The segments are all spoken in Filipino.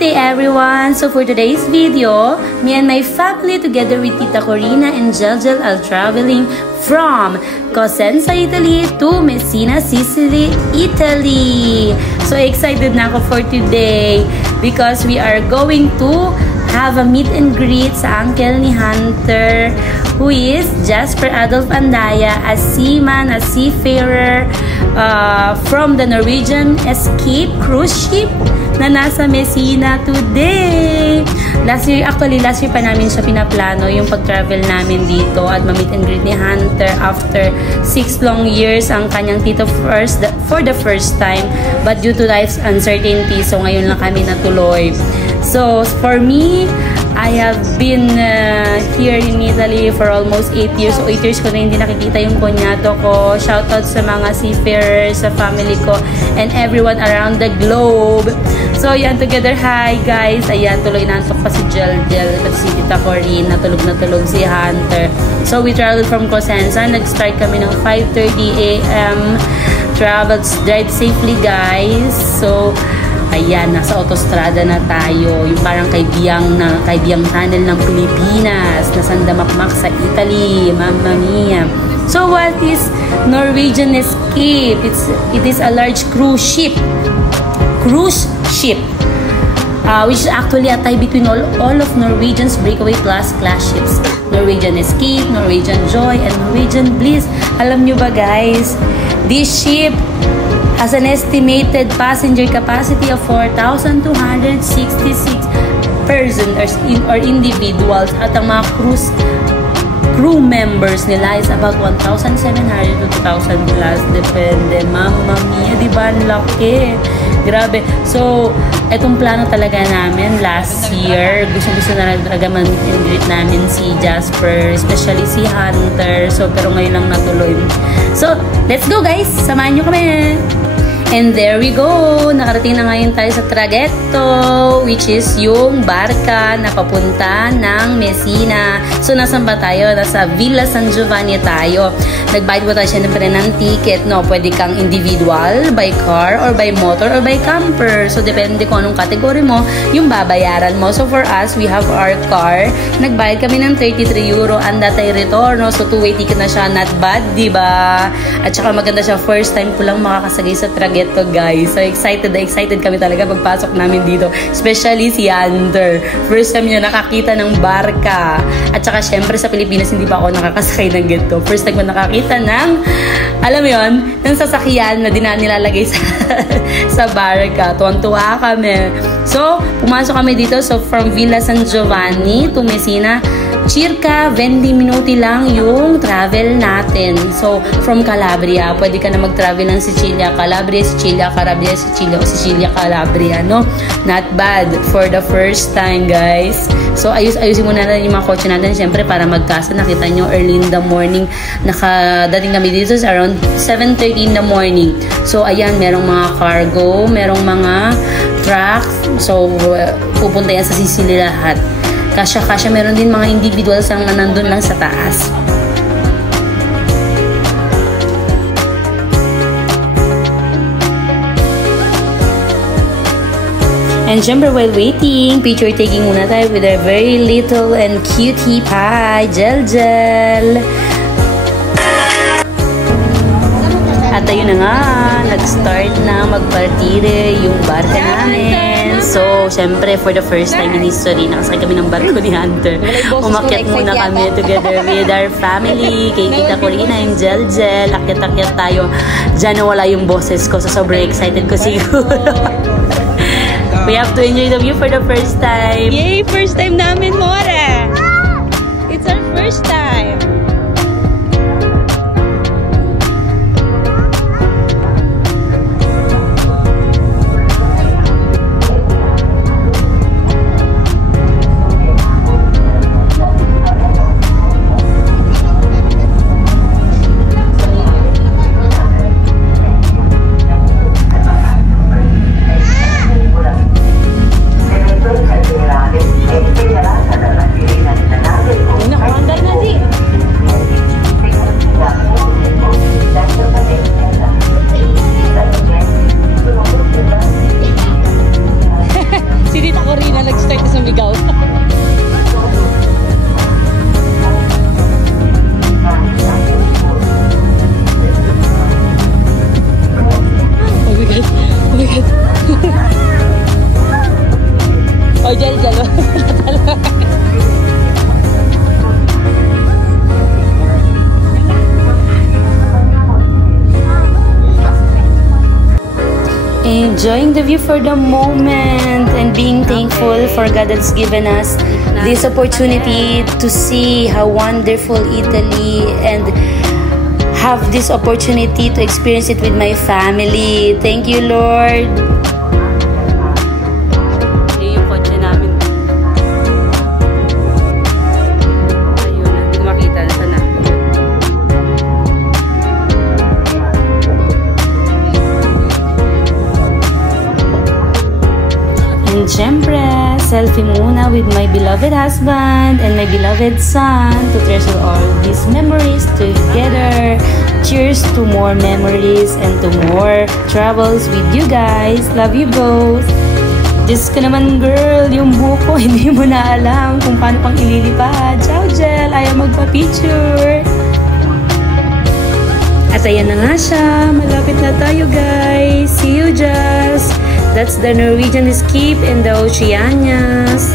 Great day everyone! So for today's video, me and my family together with Tita Corina and Jeljel are traveling from Cosenza, Italy to Messina, Sicily, Italy. So excited na ako for today because we are going to have a meet and greet sa uncle ni Hunter, who is Jasper Adolf Andaya, a seaman, a seafarer from the Norwegian Escape cruise ship na nasa Messina today. Last year pa namin siya pinaplano yung pag-travel namin dito at ma-meet and greet ni Hunter after 6 long years ang kanyang tito for the first time, but due to life's uncertainty, so ngayon lang kami natuloy. So for me, I have been here in Italy for almost 8 years. So 8 years ko na hindi nakikita yung konyato ko. Shoutout sa mga seafarers, sa family ko, and everyone around the globe. So yan, together, hi guys. Ayan, tuloy nantok pa si Jeljel at si Tita Corina. Na tulog si Hunter. So we traveled from Cosenza. Nag-start kami ng 5:30 AM. Drive safely guys. So ayan, nasa autostrada na tayo. Yung parang kaibiyang tunnel ng Pilipinas na sandamakmak sa Italy. Mamma mia. So what is Norwegian Escape? It is a large cruise ship, which is actually a tie between all of Norwegian's breakaway plus class ships. Norwegian Escape, Norwegian Joy, and Norwegian Bliss. Alam nyo ba guys, this ship has an estimated passenger capacity of 4,266 persons or individuals, at ang mga crew members nila is about 1,700 to 2,000 plus, depende. Mamma mia, di ba? Ang laki. Grabe. So, etong plano talaga namin last year. Gusto na talaga man-greet namin si Jasper, especially si Hunter. So, pero ngayon lang natuloy. So, let's go guys! Samahan nyo kami! And there we go! Nakarating na ngayon tayo sa traghetto, which is yung barka na papunta ng Messina. So, nasan ba tayo? Nasa Villa San Giovanni tayo. Nagbayad mo tayo syempre ng ticket, no? Pwede kang individual, by car, or by motor, or by camper. So, depende kung anong kategory mo, yung babayaran mo. So, for us, we have our car. Nagbayad kami ng 33 euro, anda tayo retorno. So, two-way ticket na siya. Not bad, diba? At saka maganda siya. First time ko lang makakasagay sa traghetto, guys. So, excited kami talaga pagpasok namin dito. Especially si Hunter. First time niya nakakita ng barka. At saka, syempre, sa Pilipinas, hindi pa ako nakakasakay ng ganito. First time ko nakakita ng, alam mo yun, ng sasakyan na nilalagay sa barka. Tuwan-tuwa kami. So, pumasok kami dito. So, from Villa San Giovanni to Messina, circa 20 minuti lang yung travel natin. So, from Calabria, pwede ka na mag-travel ng Sicilia, Calabria, Sicilia, Calabria, Sicilia, o Sicilia, Calabria, no? Not bad for the first time, guys. So, ayusin muna natin yung mga kotse natin, syempre, para magkasa. Nakita nyo, early in the morning, nakadating kami dito sa around 7:30 in the morning. So, ayan, merong mga cargo, merong mga trucks. So, pupunta yan sa Sicily lahat. Kasya, meron din mga individuals ang nandun lang sa taas. And syempre, while waiting, picture taking muna tayo with our very little and cutie pie, Jeljel. At ayun na nga, nag-start na magpartire yung barka namin. So, syempre, for the first time in history, nakasakay kami ng barko ni Hunter. Umakyat muna kami together with our family, kay Tita Corina and Jeljel. Akyat-akyat tayo. Diyan nawala yung boses ko, so sobrang excited ko siguro. We have to enjoy the view for the first time. Yay! First time namin, More! It's our first time. Nakuha na di. nag-start na sumigaw. Oh my God. Oh my God. Oh, jal. Enjoying the view for the moment and being thankful for God that's given us this opportunity to see how wonderful Italy and have this opportunity to experience it with my family. Thank you, Lord. Ayun yung kotse namin. Ayun, hindi makita. Sana. And syempre, selfie muna with my beloved husband and my beloved son to treasure all these memories together. Cheers to more memories and to more travels with you guys. Love you both. Diyos ka naman, girl, yung buko, hindi mo na alam kung paano pang ililipad. Ciao, Jel. Ayaw magpa-picture. At ayan na nga siya. Malapit na tayo, guys. See you, Jess. That's the Norwegian Skip in the Oceanias.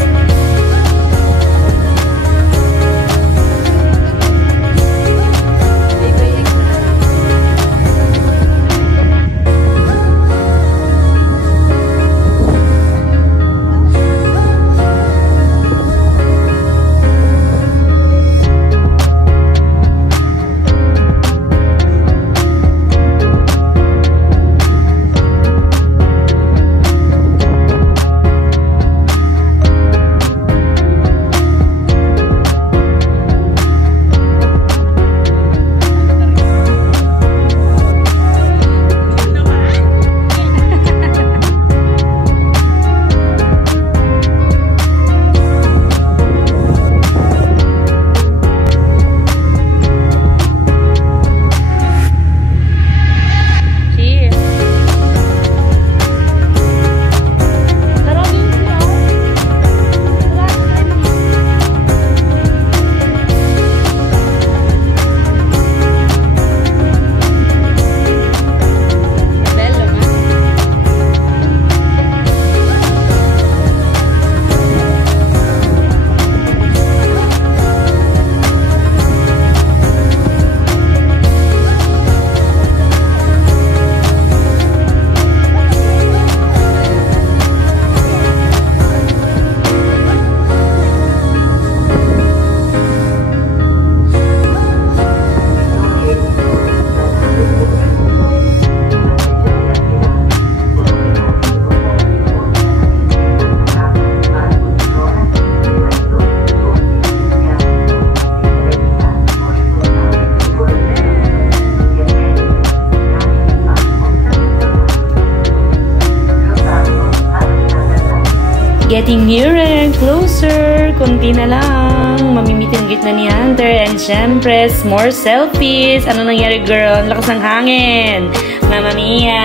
Getting nearer and closer. Kunti na lang. Mamimit and greet na ni Hunter. And syempre, more selfies. Ano nangyari, girl? Lakas ng hangin. Mamma mia.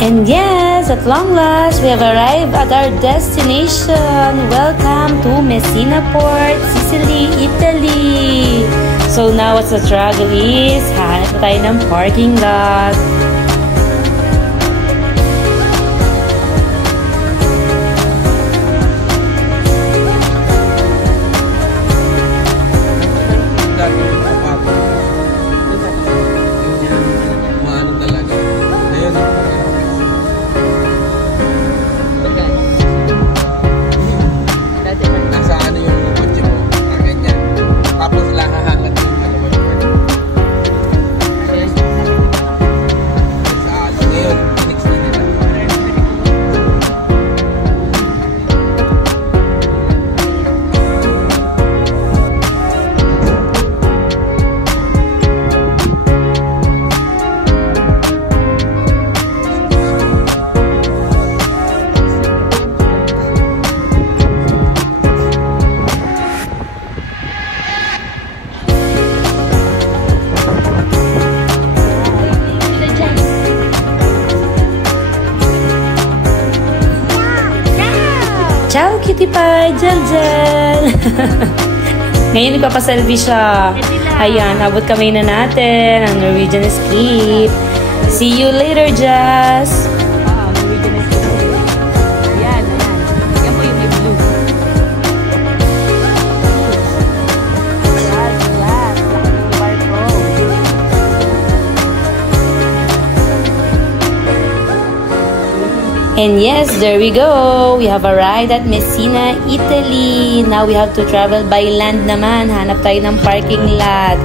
And yes, at long last, we have arrived at our destination. Welcome to Messina Port, Sicily, Italy. So now what's the struggle is, hanap tayo ng parking lot. Ciao, cutie pie! Jel! Ngayon, nagpapaselfie siya. Ayan, abot kamay na natin ang Norwegian Escape. See you later, Jazz! Norwegian Escape. Ayan. Yan po yung may blue. And yes, there we go. We have arrived at Messina, Italy. Now we have to travel by land naman. Hanap tayo ng parking lot.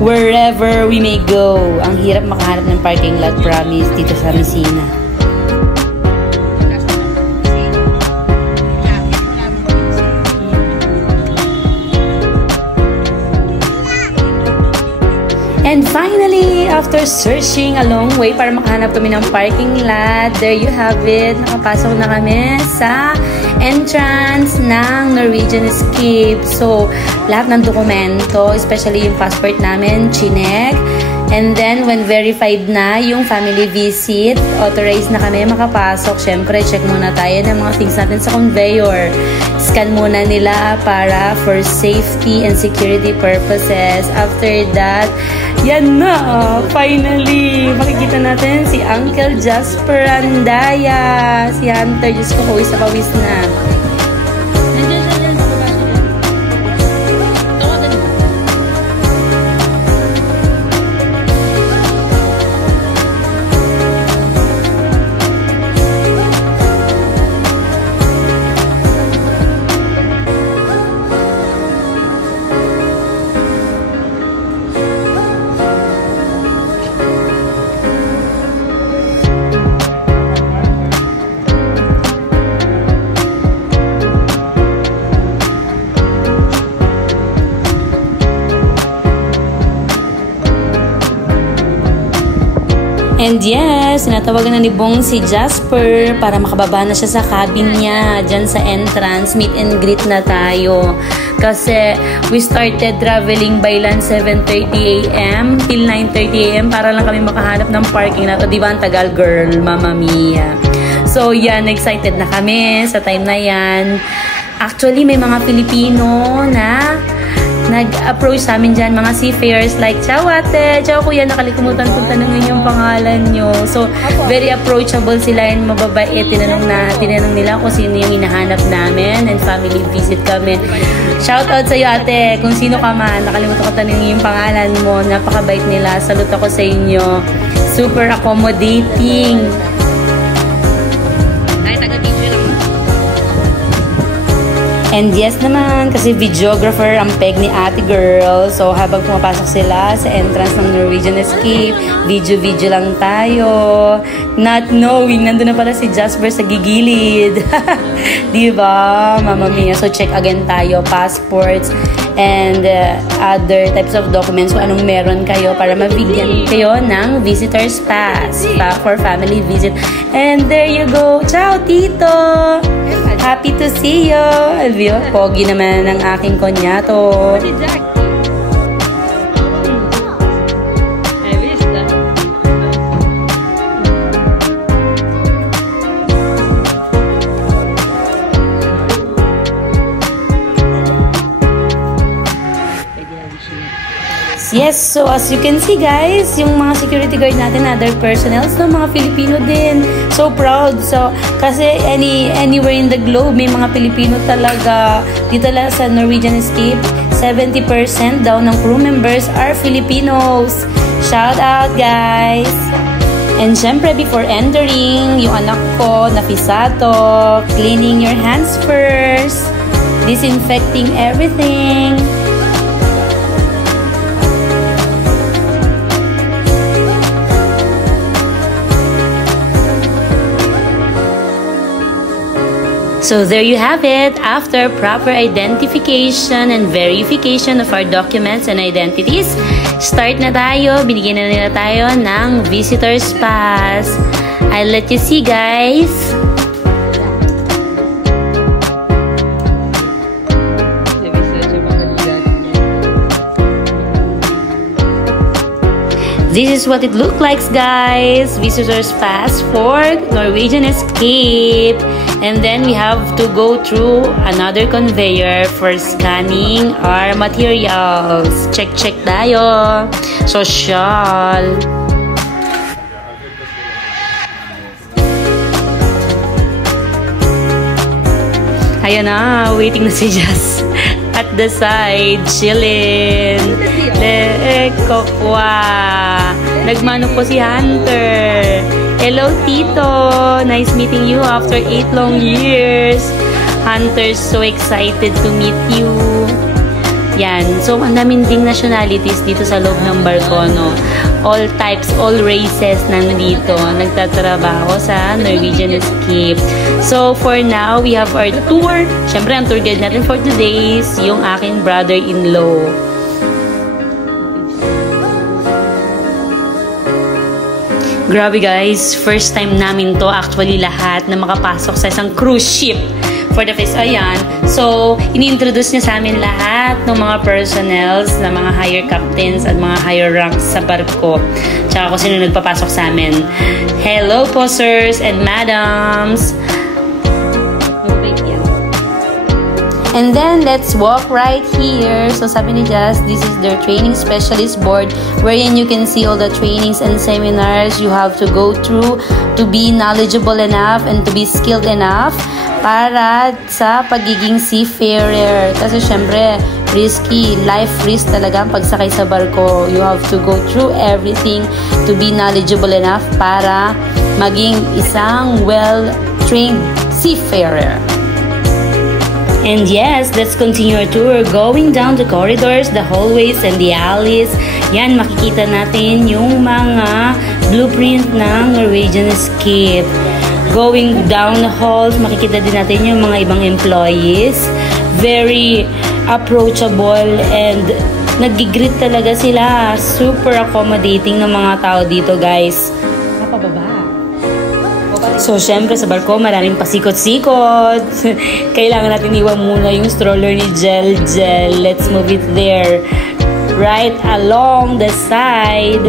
Wherever we may go. Ang hirap makahanap ng parking lot, promise, dito sa Messina. And finally, after searching a long way para makahanap kami ng parking lot, there you have it. Nakapasok na kami sa entrance ng Norwegian Escape. So, lahat ng dokumento, especially yung passport namin, chinek. And then, when verified na yung family visit, authorized na kami makapasok. Siyempre, check muna tayo ng mga things natin sa conveyor. Scan muna nila para for safety and security purposes. After that, yan na! Finally! Makikita natin si Uncle Jasper Andaya. Si Hunter, Diyos ko, pawis na pawis na. And yes, natawagan na ni Bong si Jasper para makababa na siya sa cabin niya dyan sa entrance. Meet and greet na tayo. Kasi we started traveling by land 7:30 AM till 9:30 AM para lang kami makahanap ng parking na to. Diba ang tagal, girl? Mamma mia. So yan, excited na kami sa time na yan. Actually, may mga Pilipino na nag-approach sa amin dyan, mga seafarers like, ciao ate, ciao kuya, nakalimutan kong tanongin yung pangalan nyo. So, very approachable sila and mababait. Tinanong nila kung sino yung hinahanap namin and family visit kami. Shout out sa'yo ate, kung sino ka man, nakalimutan ko tanongin yung pangalan mo. Napakabait nila, salute ako sa inyo. Super accommodating. And yes naman, kasi videographer ang peg ni ate girl. So, habang pumapasok sila sa entrance ng Norwegian Escape, video-video lang tayo. Not knowing, nandun na pala si Jasper sa gigilid. Diba? Mamma mia. So, check again tayo. Passports and other types of documents kung anong meron kayo para mabigyan kayo ng visitor's pass for family visit. And there you go. Ciao, Tito! Happy to see you! Alvio, pogi naman ang aking konyato. Yes, so as you can see guys, yung mga security guard natin, other personnels, no, mga Filipino din. So proud. So, kasi anywhere in the globe, may mga Pilipino talaga. Dito lang sa Norwegian Escape, 70% daw ng crew members are Filipinos. Shout out guys! And syempre, before entering, yung anak ko, Nafisato, cleaning your hands first, disinfecting everything. So there you have it. After proper identification and verification of our documents and identities, start na tayo. Binigyan na nila tayo ng visitor's pass. I'll let you see guys. This is what it looks like, guys. Visitors pass for Norwegian Escape. And then we have to go through another conveyor for scanning our materials. Check tayo. Social. Ayan na, waiting na si Jazz at the side, chillin'. Kokwa. Nagmano po si Hunter. Hello, Tito. Nice meeting you after 8 long years. Hunter's so excited to meet you. Yan. So, ang daming ding nationalities dito sa loob ng barko, no? All types, all races nandito. Nagtatrabaho sa Norwegian Escape. So, for now, we have our tour. Siyempre, ang tour guide natin for today is yung aking brother-in-law. Grabe guys, first time namin to actually lahat na makapasok sa isang cruise ship for the first, ayan. So, ini-introduce niya sa amin lahat ng mga personnels, na mga higher captains at mga higher ranks sa barko. Tsaka kung sino nagpapasok sa amin. Hello po, sirs and madams! And then, let's walk right here. So, sabi ni Jazz, this is their training specialist board wherein you can see all the trainings and seminars you have to go through to be knowledgeable enough and to be skilled enough para sa pagiging seafarer. Kasi, syempre, risky, life risk talaga ang pagsakay sa barko. You have to go through everything to be knowledgeable enough para maging isang well-trained seafarer. And yes, let's continue our tour. Going down the corridors, the hallways, and the alleys. Yan, makikita natin yung mga blueprint ng Norwegian Escape. Going down the halls, makikita din natin yung mga ibang employees. Very approachable and nag-greet talaga sila. Super accommodating ng mga tao dito, guys. Napababa. So, syempre sa barko, maraming pasikot-sikot. Kailangan natin iwan muna yung stroller ni Jel. Let's move it there. Right along the side.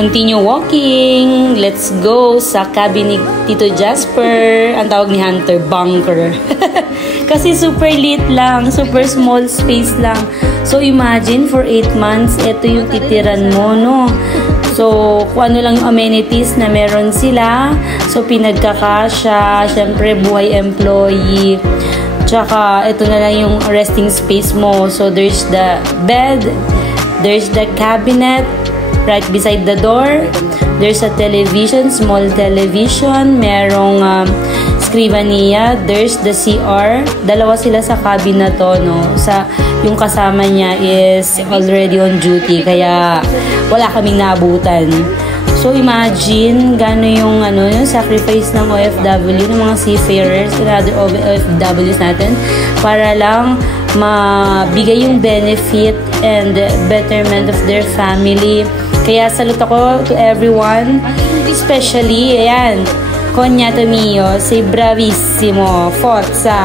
Continue walking. Let's go sa cabin ni Tito Jasper. Ang tawag ni Hunter, bunker. Kasi super lit lang. Super small space lang. So, imagine, for 8 months, ito yung titiran mo, no? So, kung ano lang yung amenities na meron sila. So, pinagkakasya. Siyempre, buhay employee. Tsaka, ito na lang yung resting space mo. So, there's the bed. There's the cabinet. Right beside the door, there's a television, small television, merong skrivania, there's the CR. Dalawa sila sa cabin na to, no? Yung kasama niya is already on duty, kaya wala kaming naabutan. So, imagine gano'n yung, yung sacrifice ng OFW, ng mga seafarers, and other OFWs natin, para lang mabigay yung benefit and betterment of their family. Kaya salute ako to everyone, especially, ayan, Cognato mio, si bravissimo, forza!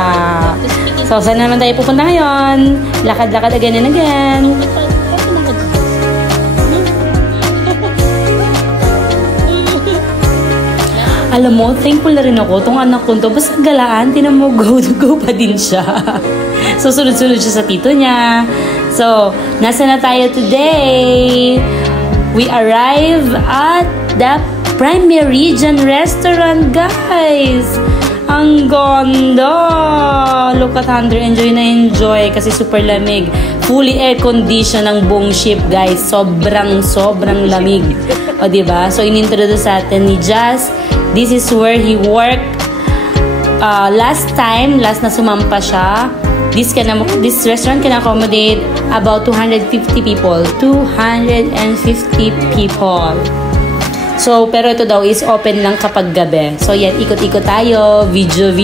So, saan naman tayo pupunta ngayon? Lakad-lakad again and again. Alam mo, thankful na rin ako. Itong anak ko to, basta galaan, tinan mo, go pa din siya. So, sunod-sunod siya sa tito niya, So, nasa na tayo today? We arrive at the Prime Meridian Restaurant, guys! Ang ganda! Look at Hunter, enjoy na enjoy kasi super lamig. Fully air-conditioned ang buong ship, guys. Sobrang lamig. O, diba? So, in-introduce sa atin ni Jazz. This is where he worked last na sumampa siya. This restaurant can accommodate about 250 people. 250 people. So, pero ito daw is open lang kapag gabi. So, yan, ikot-ikot tayo. Video.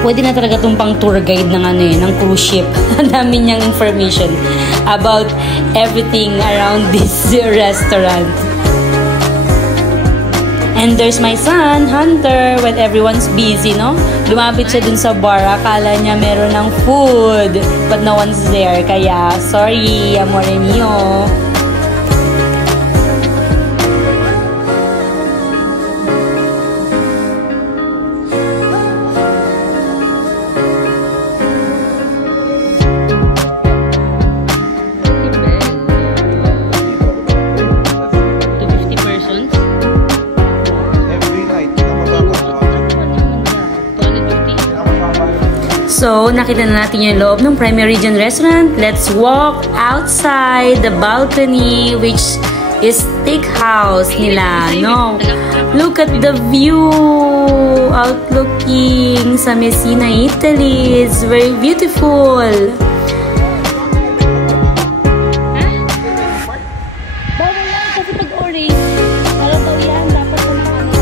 Pwede na talaga itong pang tour guide ng ng cruise ship. Ang dami niyang information about everything around this restaurant. And there's my son, Hunter, when everyone's busy, no? Lumapit siya dun sa bar. Akala niya meron ng food, but no one's there. Kaya, sorry, amore mio. So, nakita na natin yung loob ng Prime Meridian Restaurant. Let's walk outside the balcony, which is steakhouse nila, no? Look at the view outlooking sa Messina, Italy. It's very beautiful. Bawal yan kasi pag orange, talo daw yan, dapat kumakano.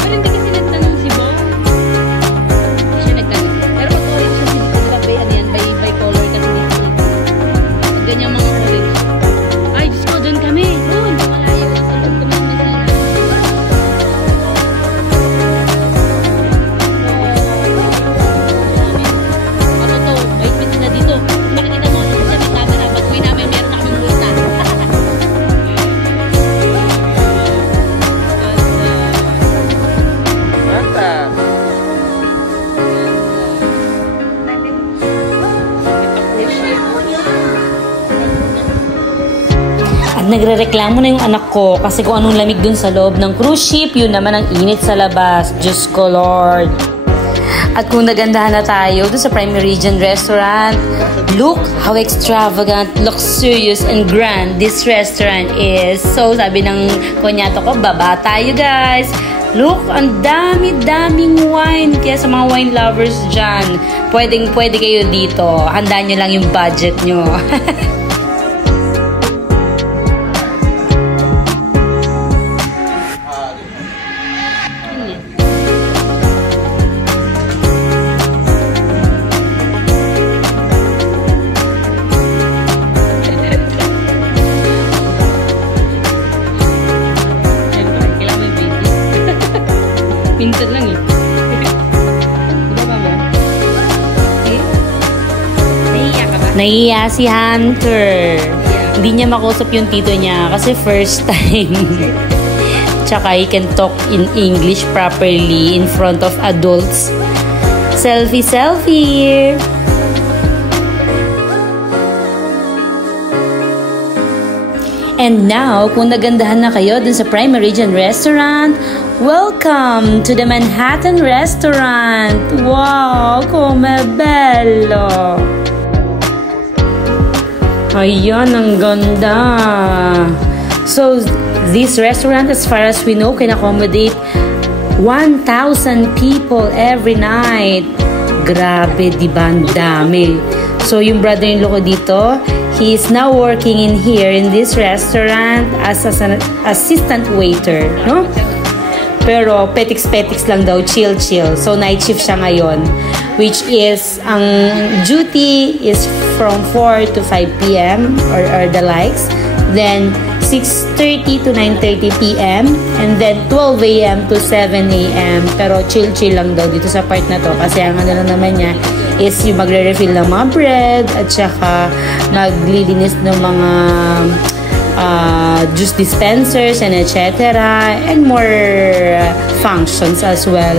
Pero hindi kasi nagtanong si Bo. Ganyan mga orange. Ay, Diyos ko, doon kami. Doon, malayo. Sa loob kami ng Messina. Ano to? Bait Messina dito. Makikita mo, ano siya may camera. Pag-uwi namin, meron na kaming multa. At nagrereklamo na yung anak ko kasi kung anong lamig dun sa loob ng cruise ship, yun naman ang init sa labas. Diyos ko, Lord. At kung nagandahan na tayo dun sa Prime Meridian Restaurant, look how extravagant, luxurious, and grand this restaurant is. So, sabi ng konyato ko, baba tayo, guys. Look, ang dami-daming wine. Kaya sa mga wine lovers dyan, pwede kayo dito. Handaan nyo lang yung budget nyo. Minsan lang eh. Diba ba? Nahiya ka ba? Nahiya si Hunter. Yeah. Hindi niya makausap yung tito niya kasi first time. Tsaka he can talk in English properly in front of adults. Selfie! And now, kung nagandahan na kayo dun sa Prime Meridian Restaurant, welcome to the Manhattan Restaurant! Wow! Come bello! Ayan, ang ganda! So, this restaurant, as far as we know, can accommodate 1,000 people every night. Grabe, diba? Ang dami. So, yung brother-in-law ko dito, he is now working in this restaurant as an assistant waiter, no? Pero petiks lang daw, chill. So night shift siya ngayon, which is ang duty is from 4 to 5 p.m. or the likes. Then 6:30 to 9:30 p.m. and then 12 a.m. to 7 a.m. Pero chill lang daw dito sa part na to kasi ang ano lang naman niya is yung magre-refill ng mga bread at saka maglilinis ng mga juice dispensers and etc. and more functions as well.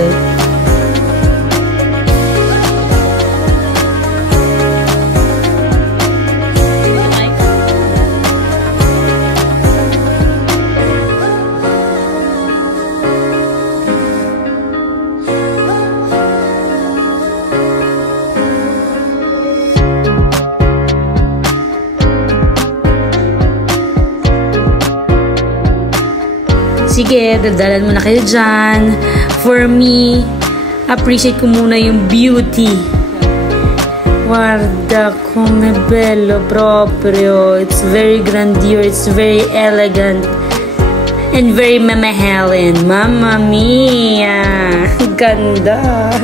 Sige, daldalan mo na kayo dyan. For me, appreciate ko muna yung beauty. Guarda come bello proprio. It's very grandeur, it's very elegant, and very mamahalin. Mamma mia! Ganda!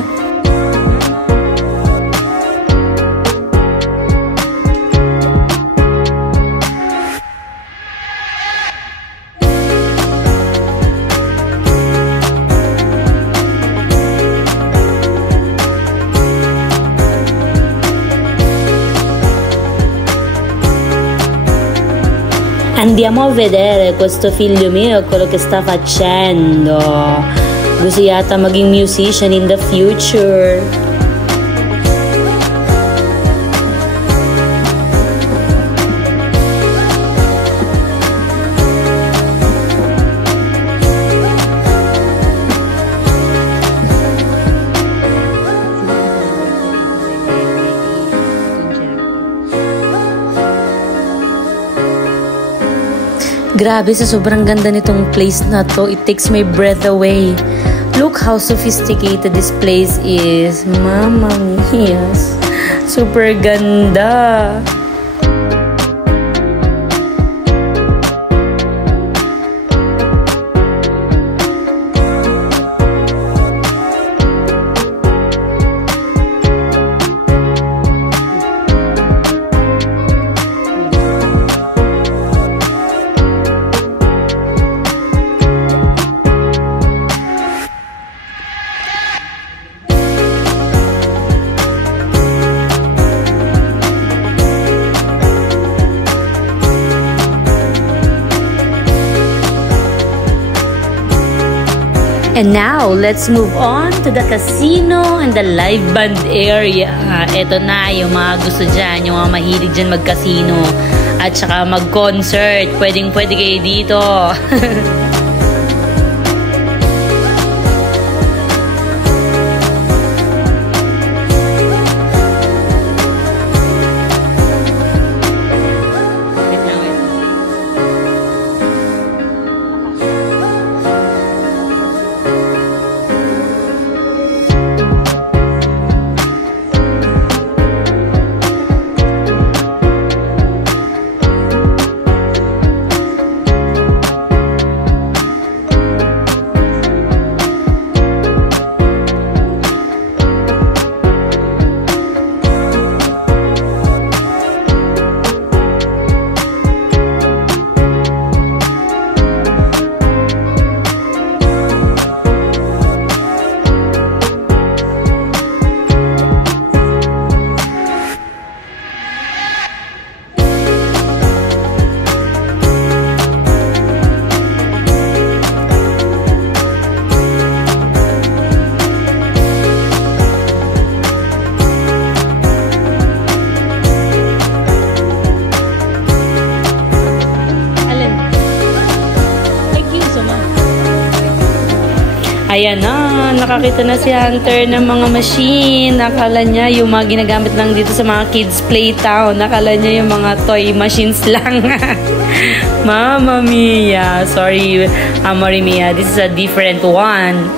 Andiamo a vedere questo figlio mio quello che sta facendo. Gusto yata maging musician in the future. Grabe, sa sobrang ganda nitong place na to, it takes my breath away. Look how sophisticated this place is. Mamma mia. Super ganda. And now, let's move on to the casino and the live band area. Ito na, yung mga gusto dyan, yung mga mahilig dyan mag-casino at saka mag-concert. Pwedeng-pwede kayo dito. Ayan na, nakakita na si Hunter ng mga machine. Nakala niya yung mga ginagamit lang dito sa mga kids playtown. Nakala niya yung mga toy machines lang. Mamma mia. Sorry, Amori Mia. This is a different one.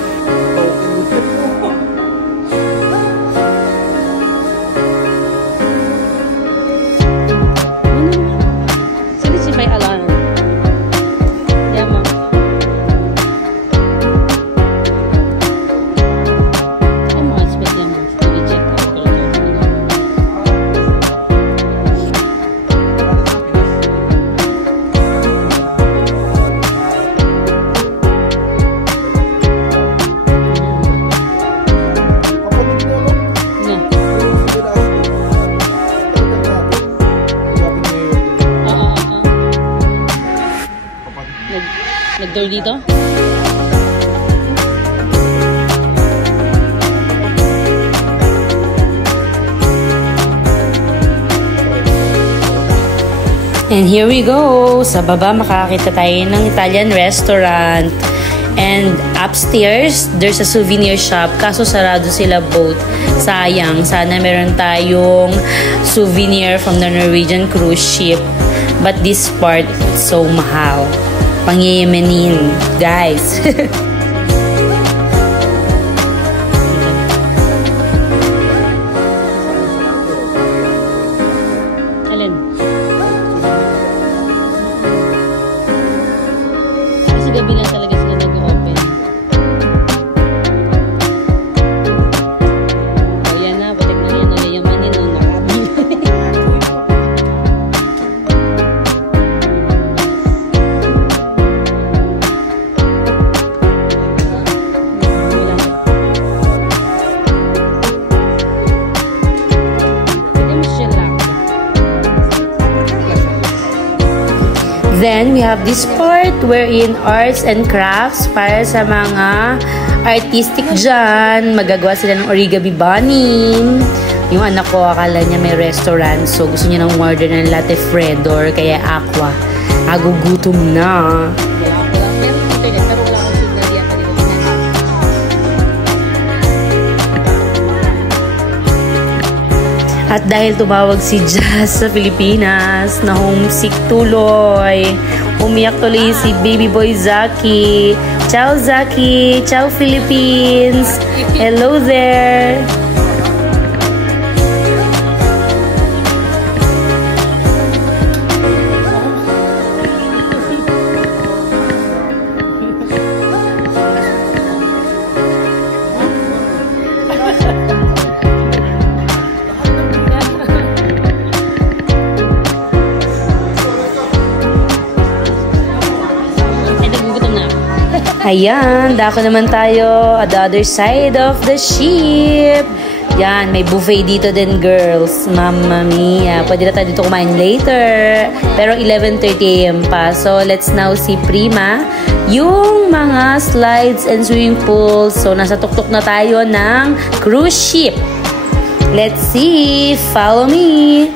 Tour dito? And here we go. Sa baba makakita tayo ng Italian restaurant. And upstairs, there's a souvenir shop. Kaso sarado sila both. Sayang. Sana meron tayong souvenir from the Norwegian cruise ship. But this part, so mahal. Pang-Yemenin, guys. Alin? Kasi gabi lang talaga sila nag-open. O yan na, batik na yan. Nalayaman yun. Nakabili. Then, we have this part wherein arts and crafts para sa mga artistic dyan. Magagawa sila ng origami bunny. Yung anak ko, akala niya may restaurant. So, gusto niya nang order ng latte fredor. Kaya aqua. Agugutom na. At dahil tumawag si Jazz sa Pilipinas, na homesick tuloy, umiyak tuloy si baby boy Zaki. Ciao Zaki! Ciao Philippines! Hello there! Ayan, dako naman tayo at the other side of the ship. Yan, may buffet dito din, girls. Mamma mia. Pwede na tayo dito kumain later. Pero 11:30 AM pa. So, let's now see Prima. Yung mga slides and swimming pools. So, nasa tuktok na tayo ng cruise ship. Let's see. Follow me.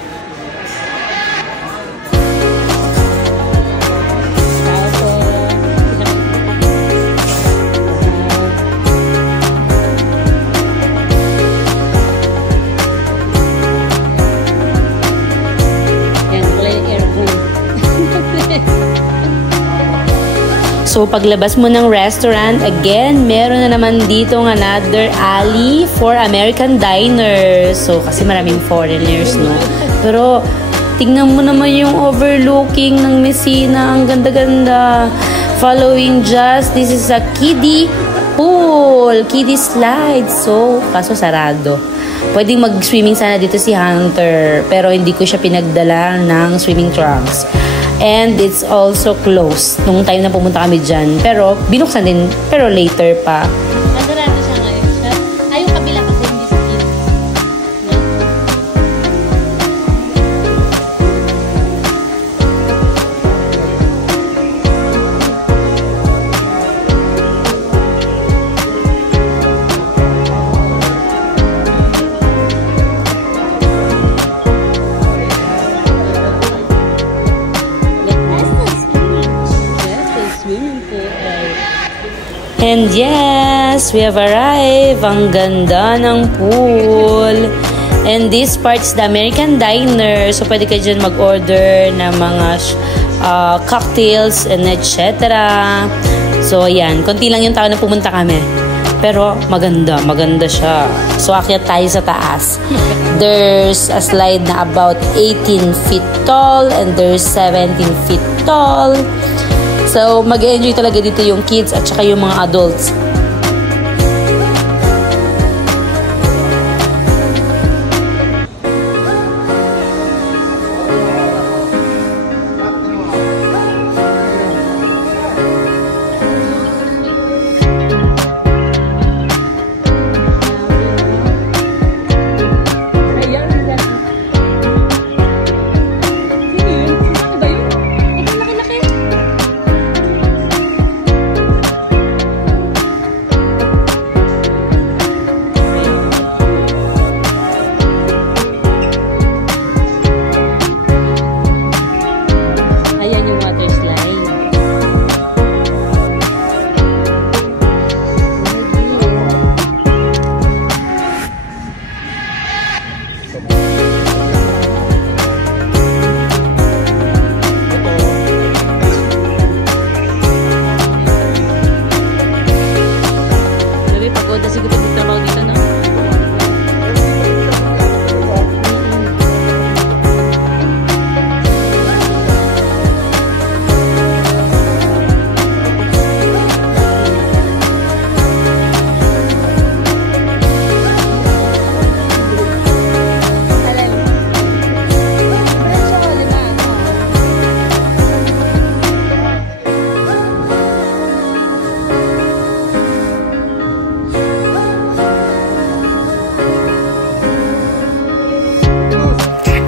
So, paglabas mo ng restaurant, again, meron na naman ditong another alley for American diners. So, kasi maraming foreigners, no? Pero, tingnan mo naman yung overlooking ng Messina. Ang ganda-ganda. Following just, this is a kiddie pool. Kiddie slide. So, kaso sarado. Pwedeng mag-swimming sana dito si Hunter. Pero, hindi ko siya pinagdala ng swimming trunks. And it's also closed nung time na pumunta kami dyan. Pero, binuksan din. Pero later pa. Nasarado siya ngayon. Ay, yung kabila kasi hindi sa kids. And yes, we have arrived. Ang ganda ng pool. And this part's the American diner. So, pwede ka dyan mag-order ng mga cocktails and etc. So, ayan. Konti lang yung tao na pumunta kami. Pero, maganda. Maganda siya. So, akyat tayo sa taas. There's a slide na about 18 feet tall and there's 17 feet tall. So, mag-enjoy talaga dito yung kids at saka yung mga adults.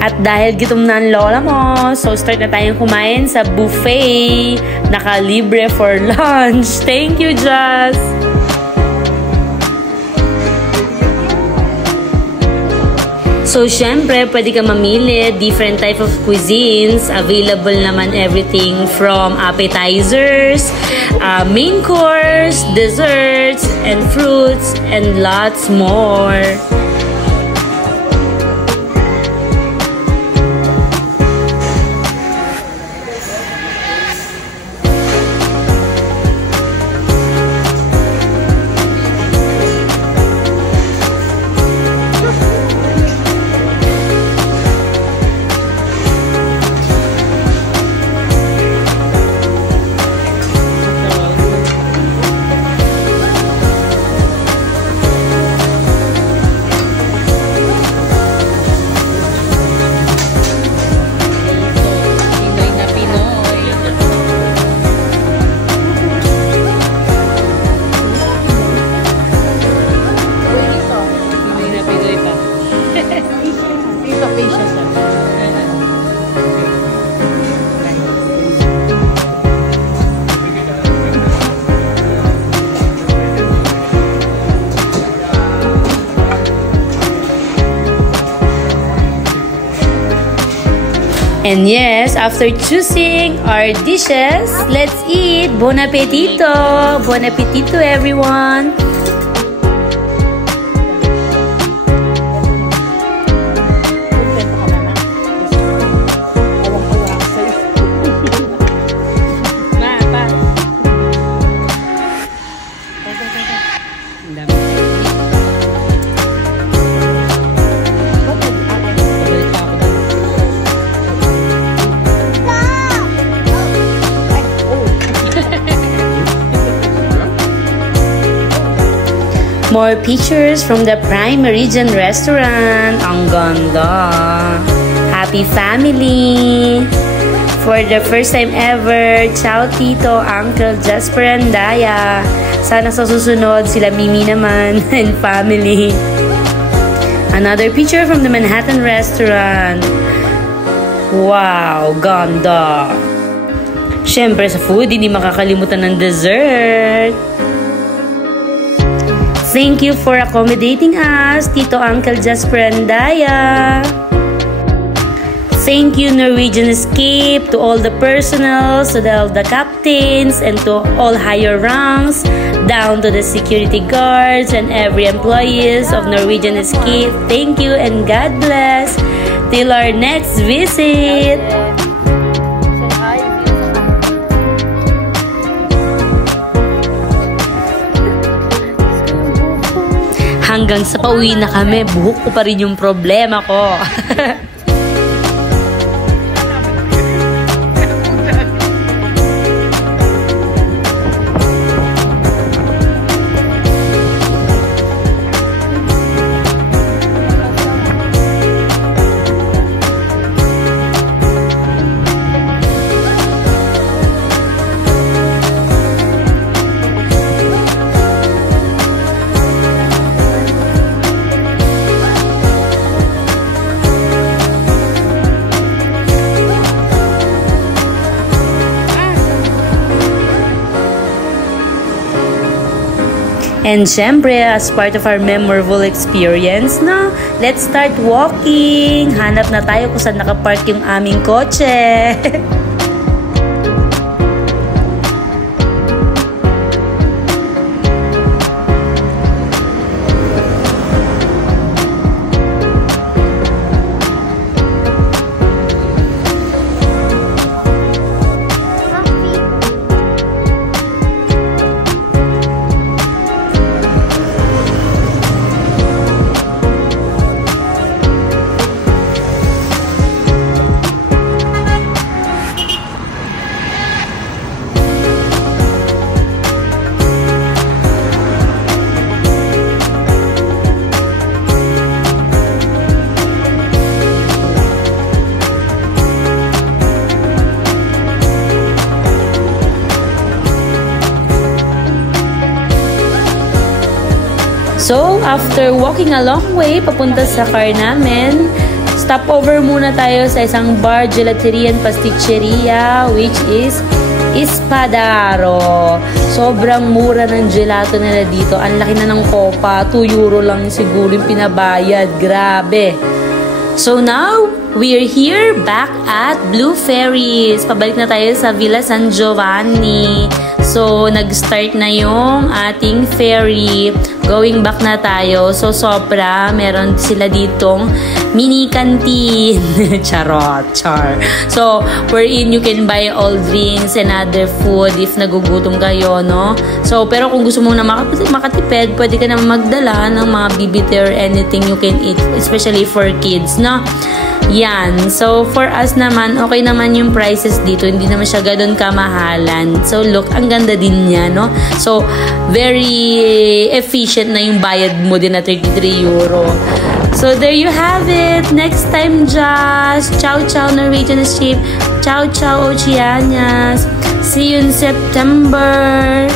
At dahil gutom na ang lola mo, so start na tayong kumain sa buffet. Naka-libre for lunch. Thank you, Jazz! So, syempre, pwede ka mamili. Different type of cuisines. Available naman everything from appetizers, main course, desserts, and fruits, and lots more. And yes, after choosing our dishes, let's eat. Bon appetito! Bon appetito, everyone! More pictures from the Prime Meridian Restaurant. Ang ganda. Happy family. For the first time ever, ciao Tito, Uncle Jasper and Daya. Sana sa susunod sila Mimi naman and family. Another picture from the Manhattan Restaurant. Wow, ganda. Siyempre sa food, hindi makakalimutan ng dessert. Thank you for accommodating us, Tito, Uncle Jasper and Daya. Thank you, Norwegian Escape, to all the personals, to all the captains, and to all higher ranks, down to the security guards and every employees of Norwegian Escape. Thank you and God bless. Till our next visit. Hanggang sa pauwi na kami, buhok ko pa rin yung problema ko. And syempre, as part of our memorable experience, no, let's start walking. Hanap na tayo kung saan nakapark yung aming kotse. So, after walking a long way, papunta sa car namin, stopover muna tayo sa isang bar, gelateria and pasticceria, which is Espadaro. Sobrang mura ng gelato nila dito. Ang laki na ng kopa. 2 euro lang siguro yung pinabayad. Grabe. So now, we're here back at Blue Ferries. Pabalik na tayo sa Villa San Giovanni. So, nag-start na yung ating ferry. Going back na tayo. So, sobra. Meron sila ditong mini canteen. Charot. Char. So, wherein you can buy all drinks and other food if nagugutom kayo, no? So, pero kung gusto mo na makatipid, pwede ka na magdala ng mga bibite or anything you can eat. Especially for kids, no? Yan. So, for us naman, okay naman yung prices dito. Hindi naman siya ganun kamahalan. So, look, ang ganda din niya, no? So, very efficient na yung bayad mo din na 33 euro. So, there you have it. Next time, Josh. Ciao, ciao, Norwegian ship. Ciao, ciao, Oceanias. See you in September.